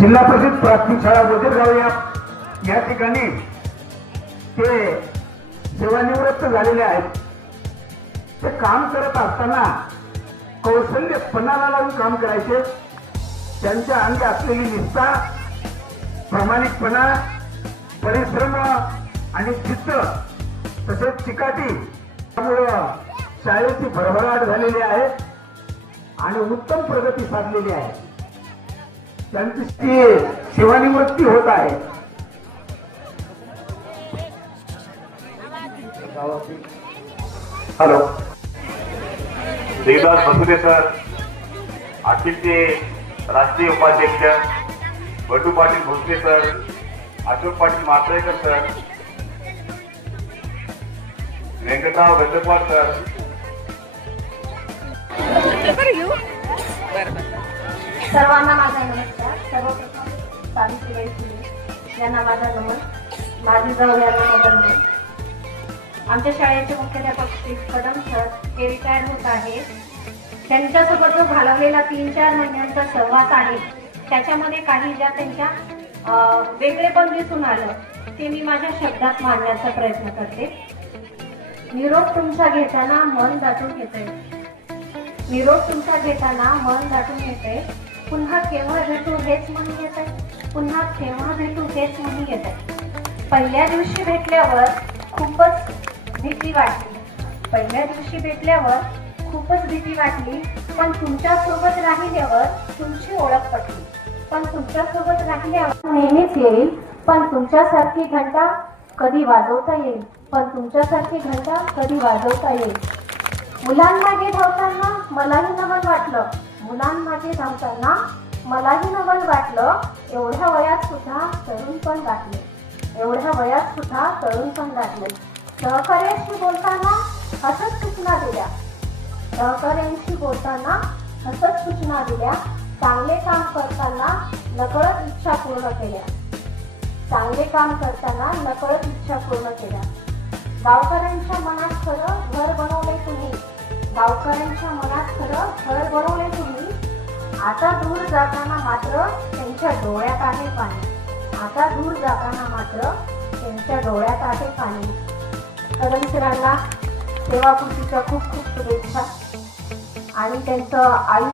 जिल्हा परिषद प्राथमिक शाळा बोदेगाव या ठिकाणी ते सेवानिवृत्त झालेले आहेत. ते काम करत असताना कौशल्य पणाला लावून काम करायचे. त्यांच्या अंगी असलेली निष्ठा, प्रामाणिकपणा, परिश्रम आणि शिस्त तसेच चिकाटी त्यामुळं शाळेची भरभराट झालेली आहे आणि उत्तम प्रगती साधलेली आहे. त्यांची सेवानिवृत्ती होत आहे. हॅलो, देवदास बसुदे सर, अखिलचे राष्ट्रीय उपाध्यक्ष Batu Patil Bhosle sir, Ashok Patil Matrekar sir, Venkatrao Gajpal sir, सर्वांना माझा नमस्कार. सर्वप्रथम सावित्रीबाई फुले यांना माझा नमन. माझी जाऊ यांना नमन. आमच्या शाळेचे मुख्याध्यापक श्री कदम सर हे रिटायर होत आहेत. त्यांच्यासोबत जो घालवलेला 3-4 महिन्यांचा सहवास आहे त्याच्यामध्ये काही ज्या त्यांच्या वेगळेपण दिसून आलं ते मी माझ्या शब्दात मांडण्याचा प्रयत्न करते. निरोप तुमचा घेताना मन दाटून येते. निरोप तुमचा घेताना मन दाटून येते. पुन्हा केव्हा भेटू हेच म्हणून येते. पुन्हा केव्हा भेटू हेच म्हणून येते. पहिल्या दिवशी भेटल्यावर खूपच भीती वाटली. पहिल्या दिवशी भेटल्यावर खूपच भीती वाटली. पण तुमच्या सोबत राहिल्यावर तुमची ओळख पटली. पण तुमच्या सोबत राहिल्यावर नेहमीच येईल. पण तुमच्यासारखी घंटा कधी वाजवता येईल. पण तुमच्यासारखी घंटा कधी वाजवता येईल. मुलांमागे धावताना मलाही नवल वाटलं. मुलांमागे धावताना मलाही नवल वाटलं. एवढ्या वयात सुद्धा तरुण पण गाठले. एवढ्या वयात सुद्धा तरुण पण गाठले. सहकार्याशी बोलताना हसत सूचना दिल्या. सहकार्यांशी बोलताना हसत सूचना दिल्या. चांगले काम करताना नकळत इच्छा पूर्ण केल्या. चांगले काम करताना नकळत इच्छा पूर्ण केल्या. गावकऱ्यांच्या मनात खरं घर बनवले तुम्ही. गावकऱ्यांच्या मनात खरं घर बनवले तुम्ही. आता दूर जाताना मात्र त्यांच्या डोळ्यात आहे पाणी. आता दूर जाताना मात्र त्यांच्या डोळ्यात आहे पाणी. कदम सरांना सेवाकृतीच्या खूप खूप शुभेच्छा आणि त्यांचं आयुष्य